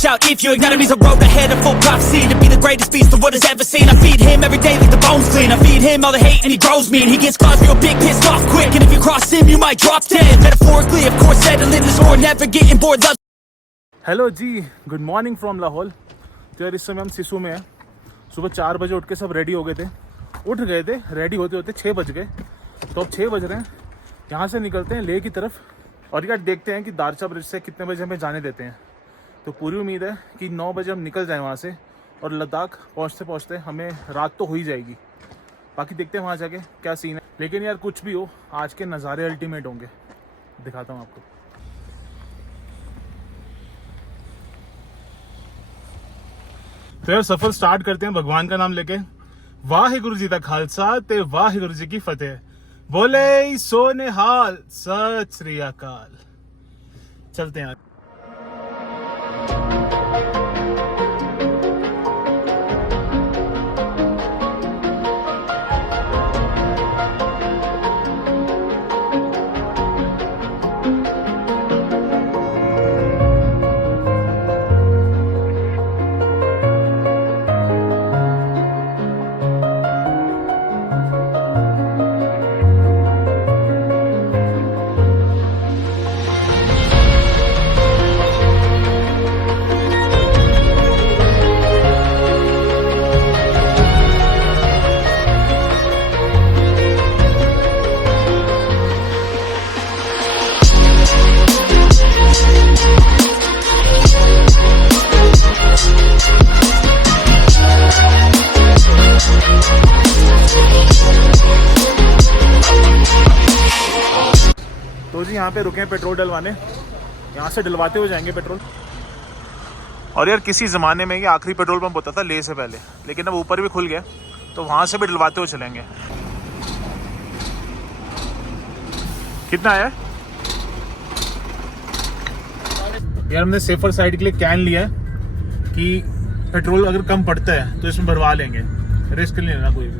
watch out if your enemy's a road ahead, a full prophecy to be the greatest beast the world has ever seen. I feed him every day like the bones clean. I feed him all the hate and he grows me, and he gets claws real big, pissed off quick. And if you cross him, you might drop dead. Metaphorically, of course, settling the score, never getting bored. Love. Hello ji, good morning from Lahaul. तो यार इस समय हम सिसु में हैं। सुबह 4 बजे उठ के सब रेडी हो गए थे, उठ गए थे, रेडी होते होते 6 बज गए। तो अब 6 बज रहे हैं, यहाँ से निकलते हैं लेह की तरफ। और यार देखते हैं कि दारचा ब्रिज से कितने बजे हमें जाने देते हैं। तो पूरी उम्मीद है कि 9 बजे हम निकल जाएँ वहाँ से, और लद्दाख पहुँचते पहुँचते हमें रात तो हो ही जाएगी। बाकी देखते हैं वहाँ जाके क्या सीन है। लेकिन यार कुछ भी हो, आज के नज़ारे अल्टीमेट होंगे, दिखाता हूँ आपको। तो यार सफर स्टार्ट करते हैं भगवान का नाम लेके। वाहिगुरु जी का खालसा ते वाहिगुरु जी की फतेह। बोले सो निहाल, सत श्री अकाल। चलते हैं। तो जी यहाँ पे रुके हैं पेट्रोल डलवाने, यहाँ से डलवाते हुए जाएंगे पेट्रोल। और यार किसी ज़माने में ये आखिरी पेट्रोल पंप होता था लेह से पहले, लेकिन अब ऊपर भी खुल गया, तो वहाँ से भी डलवाते हुए चलेंगे। कितना है यार? हमने सेफर साइड के लिए कैन लिया है कि पेट्रोल अगर कम पड़ता है तो इसमें भरवा लेंगे, रिस्क नहीं लेना कोई भी।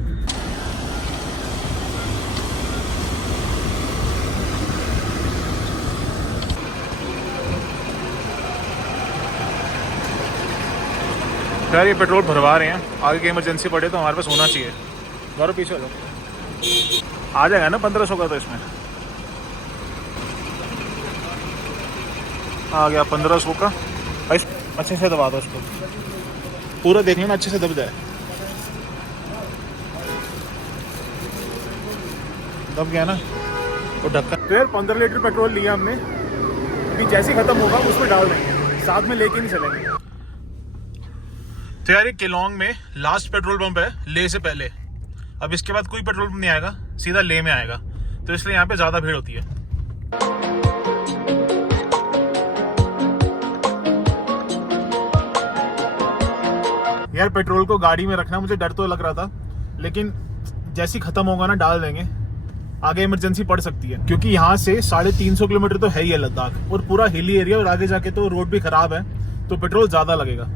यार ये पेट्रोल भरवा रहे हैं, आगे की इमरजेंसी पड़े तो हमारे पास होना चाहिए। गौरव पीछे हो जाओ, आ जाएगा ना 1500 का। तो इसमें आ गया 1500 का। भाई अच्छे से दबा दो उसको, पूरा देख लेना अच्छे से दब जाए। दब गया ना तो ढक्कन। तो यार 15 लीटर पेट्रोल लिया हमने, अभी जैसे ही खत्म होगा उसमें डाल देंगे, साथ में लेके नहीं चलेंगे। तो यार ये केलोंग में लास्ट पेट्रोल पंप है लेह से पहले। अब इसके बाद कोई पेट्रोल पंप नहीं आएगा, सीधा लेह में आएगा, तो इसलिए यहाँ पे ज़्यादा भीड़ होती है। यार पेट्रोल को गाड़ी में रखना मुझे डर तो लग रहा था, लेकिन जैसे ही खत्म होगा ना डाल देंगे, आगे इमरजेंसी पड़ सकती है। क्योंकि यहाँ से 350 किलोमीटर तो है ही है लद्दाख, और पूरा हिली एरिया, और आगे जाके तो रोड भी खराब है, तो पेट्रोल ज़्यादा लगेगा।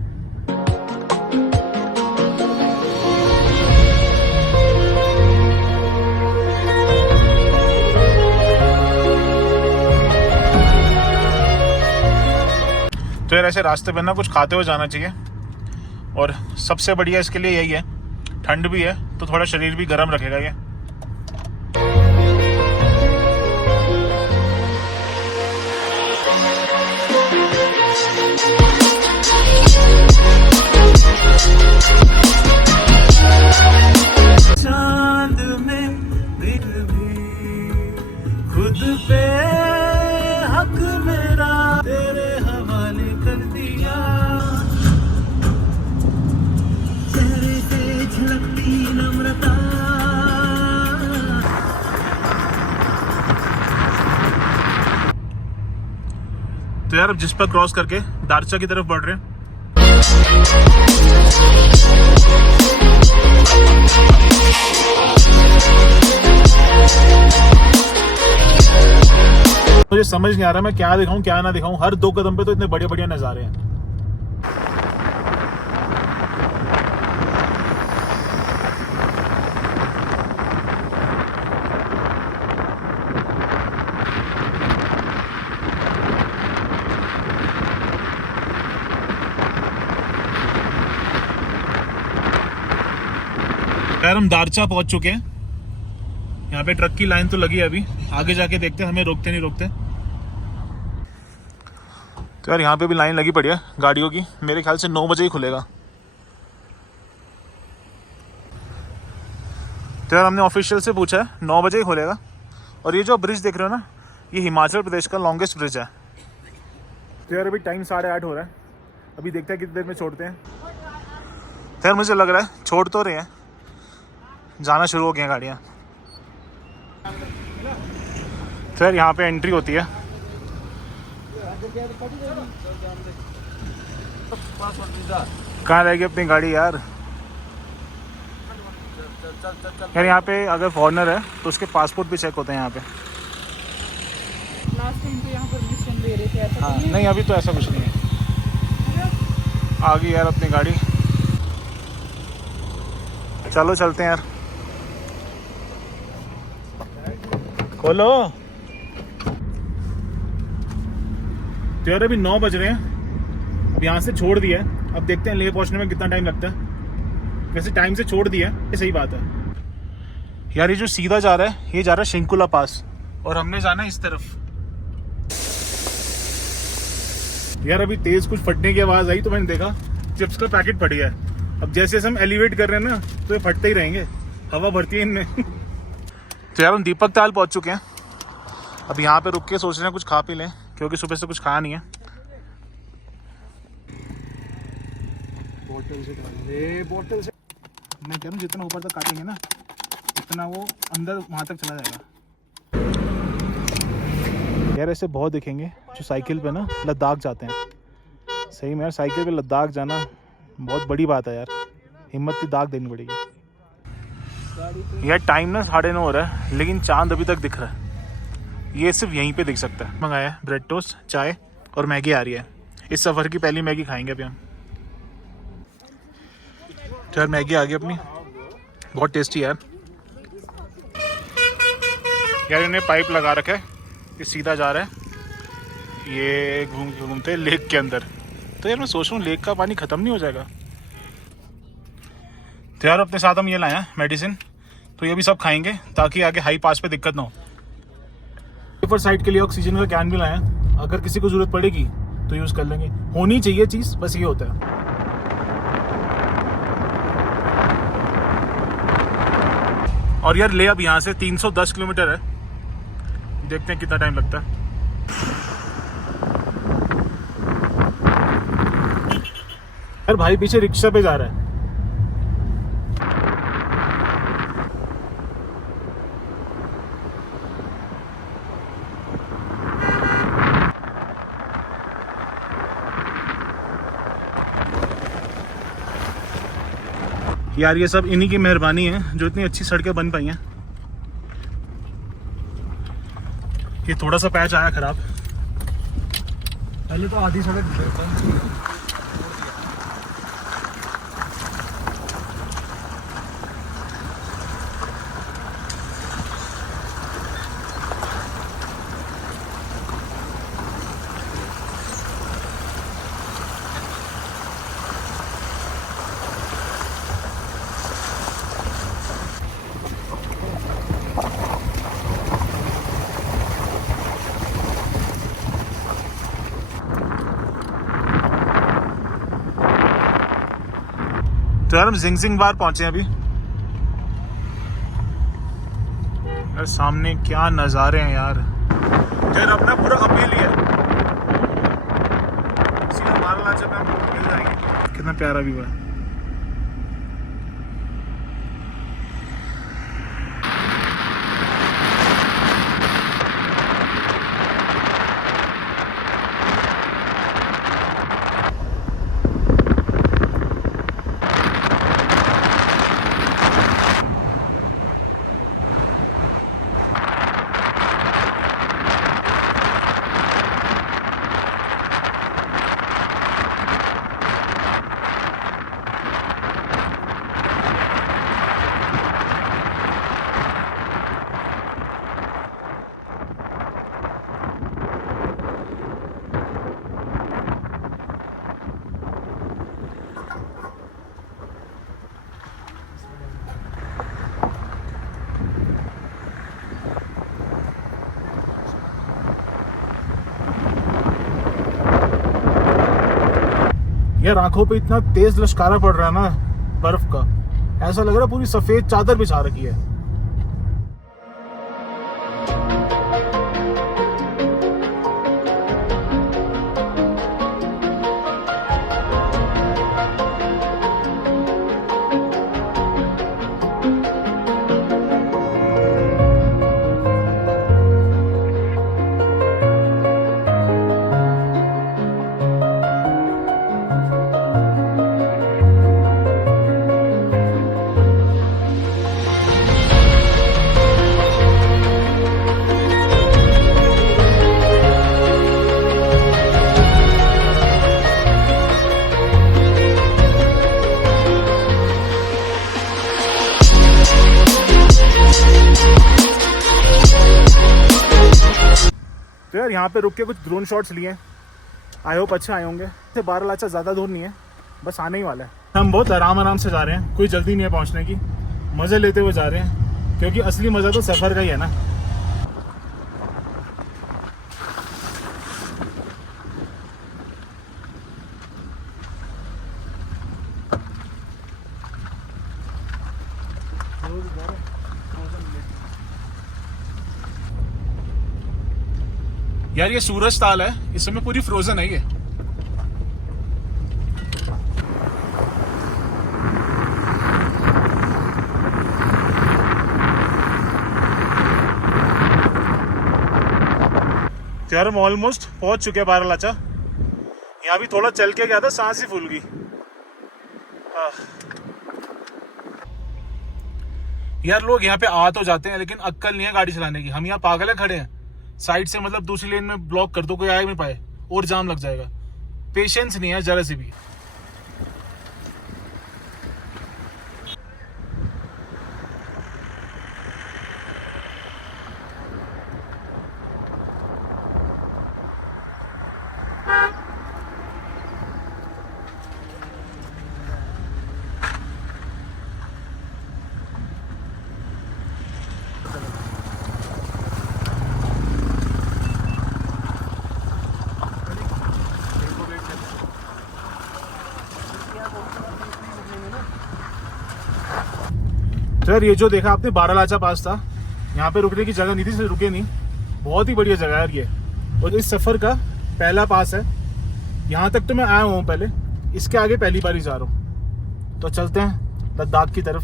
तो यार ऐसे रास्ते पर ना कुछ खाते हुए जाना चाहिए, और सबसे बढ़िया इसके लिए यही है, ठंड भी है तो थोड़ा शरीर भी गर्म रखेगा ये। चांद में दिल भी खुद पे हक मेरा तेरे हवाले कर दिया, चेहरे से झलकती नम्रता। तो यार अब जिस पर क्रॉस करके दारचा की तरफ बढ़ रहे हैं। मुझे समझ नहीं आ रहा मैं क्या दिखाऊं क्या ना दिखाऊं। हर 2 कदम पे तो इतने बढ़िया बढ़िया नजारे हैं। यार हम दारचा पहुंच चुके हैं। यहाँ पे ट्रक की लाइन तो लगी है, अभी आगे जाके देखते हैं हमें रोकते नहीं रोकते। तो यार यहाँ पे भी लाइन लगी पड़ी है गाड़ियों की। मेरे ख्याल से 9 बजे ही खुलेगा। तो यार हमने ऑफिशियल से पूछा है 9 बजे ही खुलेगा। और ये जो ब्रिज देख रहे हो ना, ये हिमाचल प्रदेश का लॉन्गेस्ट ब्रिज है। तो यार अभी टाइम 8:30 हो रहा है। अभी देखते हैं कितनी देर में छोड़ते हैं। तो यार मुझे लग रहा है छोड़ तो रहे हैं, जाना शुरू हो गई हैं गाड़ियाँ। तो यार यहाँ पे एंट्री होती है। कहाँ रहेगी अपनी गाड़ी यार? यार यहाँ पे अगर फॉरेनर है तो उसके पासपोर्ट भी चेक होते हैं यहाँ पे। लास्ट टाइम तो यहाँ परमिशन दे रहे थे, ऐसा हाँ नहीं, अभी तो ऐसा कुछ नहीं है। आ गई यार अपनी गाड़ी, चलो चलते हैं यार। खोलो। तो यार अभी 9 बज रहे हैं। अब यहाँ से छोड़ दिया है, अब देखते हैं लेह पहुँचने में कितना टाइम लगता है। वैसे टाइम से छोड़ दिया है, ये सही बात है। यार ये जो सीधा जा रहा है, ये जा रहा है शिंकुला पास, और हमने जाना है इस तरफ। यार अभी तेज कुछ फटने की आवाज़ आई तो मैंने देखा चिप्स का पैकेट फट गया है। अब जैसे हम एलिवेट कर रहे हैं ना, तो ये फटते ही रहेंगे, हवा भरती है इनमें। तो यार हम दीपक ताल पहुँच चुके हैं। अब यहाँ पे रुक के सोच रहे हैं कुछ खा पी लें, क्योंकि सुबह से कुछ खाया नहीं है। बोतल से मैं कह रहा हूँ जितना ऊपर तक काटेंगे ना, उतना वो अंदर वहाँ तक चला जाएगा। यार ऐसे बहुत दिखेंगे जो साइकिल पे ना लद्दाख जाते हैं। सही में यार, साइकिल पे लद्दाख जाना बहुत बड़ी बात है यार, हिम्मत की दाग देनी पड़ेगी। यार टाइम ना 9:30 हो रहा है, लेकिन चांद अभी तक दिख रहा है। ये सिर्फ यहीं पे दिख सकता है। मंगाया है ब्रेड टोस्ट, चाय और मैगी आ रही है। इस सफ़र की पहली मैगी खाएंगे अभी हम। तो यार मैगी आ गई अपनी, बहुत टेस्टी है यार। इन्हें पाइप लगा रखा है, ये सीधा जा रहा है, ये घूमते घूमते लेक के अंदर। तो यार मैं सोच रहा हूँ लेक का पानी ख़त्म नहीं हो जाएगा। तो यार अपने साथ हम ये लाए हैं मेडिसिन, तो ये भी सब खाएंगे ताकि आगे हाई पास पे दिक्कत ना हो। ऊपर साइड के लिए ऑक्सीजन का कैन भी लाया है, अगर किसी को ज़रूरत पड़ेगी तो यूज़ कर लेंगे। होनी चाहिए चीज़, बस ये होता है। और यार ले अब यहाँ से 310 किलोमीटर है, देखते हैं कितना टाइम लगता है। यार भाई पीछे रिक्शा पे जा रहा है। यार ये सब इन्हीं की मेहरबानी है जो इतनी अच्छी सड़कें बन पाई हैं। ये थोड़ा सा पैच आया खराब, पहले तो आधी सड़क बंद थी। तो यार हम जिंगजिंग बार पहुंचे हैं अभी। यार सामने क्या नज़ारे हैं यार। यार अपना पूरा अकेली है, सीधा बारालाचा पे हम मिल जाएंगे। कितना प्यारा व्यू है। यार आंखों पे इतना तेज लश्कारा पड़ रहा है ना बर्फ का, ऐसा लग रहा है पूरी सफेद चादर बिछा रखी है। तो यार यहाँ पे रुक के कुछ ड्रोन शॉट्स लिए, आई होप अच्छे आए होंगे। 12 ज़्यादा दूर नहीं है, बस आने ही वाला है। हम बहुत आराम से जा रहे हैं, कोई जल्दी नहीं है पहुँचने की, मज़े लेते हुए जा रहे हैं, क्योंकि असली मज़ा तो सफ़र का ही है ना। यार ये सूरज ताल है, इस समय पूरी फ्रोजन है ये। तो यार हम ऑलमोस्ट पहुंच चुके हैं बारालाचा। यहाँ भी थोड़ा चल के गया था, सांस ही फूल गई। यार लोग यहाँ पे आ तो जाते हैं, लेकिन अक्ल नहीं है गाड़ी चलाने की। हम यहाँ पागल है खड़े हैं, साइड से मतलब दूसरी लेन में ब्लॉक कर दो, कोई आ ही नहीं पाए और जाम लग जाएगा। पेशेंस नहीं है जरा से भी। तो यार ये जो देखा आपने बारालाचा पास था, यहाँ पे रुकने की जगह नहीं थी, इसलिए रुके नहीं। बहुत ही बढ़िया जगह है यार ये, और इस सफ़र का पहला पास है। यहाँ तक तो मैं आया हूँ पहले, इसके आगे पहली बार ही जा रहा हूँ। तो चलते हैं लद्दाख की तरफ।